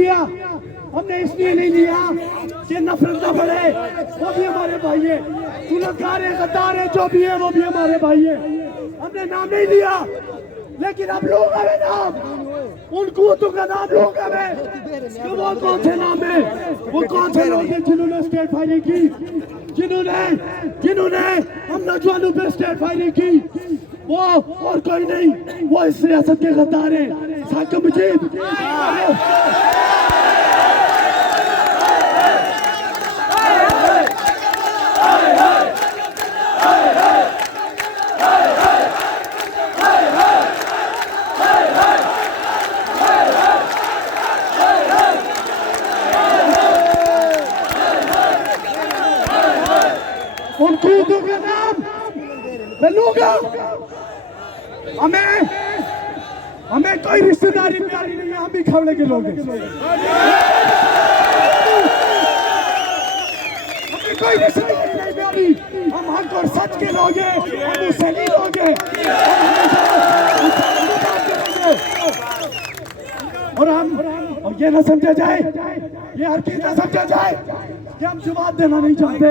लिया, हमने इसलिए नहीं लिया कि नफरत न बढ़े। वो भी हमारे भाई है, गुनहगार है, गद्दार है, जो भी है वो भी हमारे भाई है। हमने नाम नहीं लिया, लेकिन अब लोग हमें नाम, उन कूतों का नाम लोग हमें, तो वो कौन से नाम है, वो कौन से लोग हैं जिन्होंने स्टेट फायरिंग की, जिन्होंने हम नौजवानों पे स्टेट फायरिंग की, वो और कोई नहीं, वो इस रियासत के गद्दार हैं। साकिब मुजीब उन कूदों का नाम मैं लूंगा। हमें कोई रिश्तेदारी प्यारी नहीं है, हम भी खवड़े के लोग हैं। हमें कोई रिश्तेदारी नहीं प्यारी, हम हक और सच के लोग हैं, हम मुसली लोग हैं, और ये ना समझा जाए, ये हर चीज ना समझा जाए कि हम जवाब देना नहीं चाहते।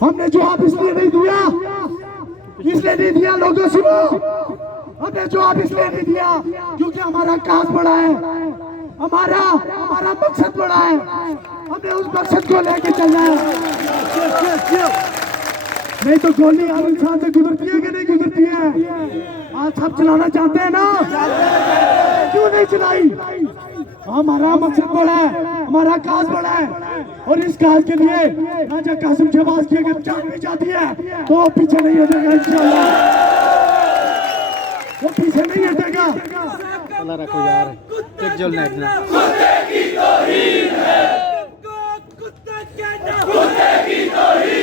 हमने जवाब इसलिए नहीं दिया, लोगों सुनो, हमने जवाब इसलिए नहीं दिया क्योंकि हमारा काज बड़ा है, हमारा मकसद बड़ा है, हमें उस मकसद को लेके चलना है। नहीं तो गोली हर इंसान से गुजरती है कि नहीं गुजरती है? आज सब चलाना चाहते हैं ना, क्यों नहीं चलाई? हमारा मकसद बड़ा है, हमारा काज बड़ा है, और इस काज के लिए राजा कासिम शहबाज की अगर जान भी जाती है तो वो पीछे नहीं हटेगा इंशाल्लाह, वो पीछे नहीं हटेगा। अल्लाह रखो यार, एक जल नहीं इतना कुत्ते की तौहीन है, कुत्ते की तौहीन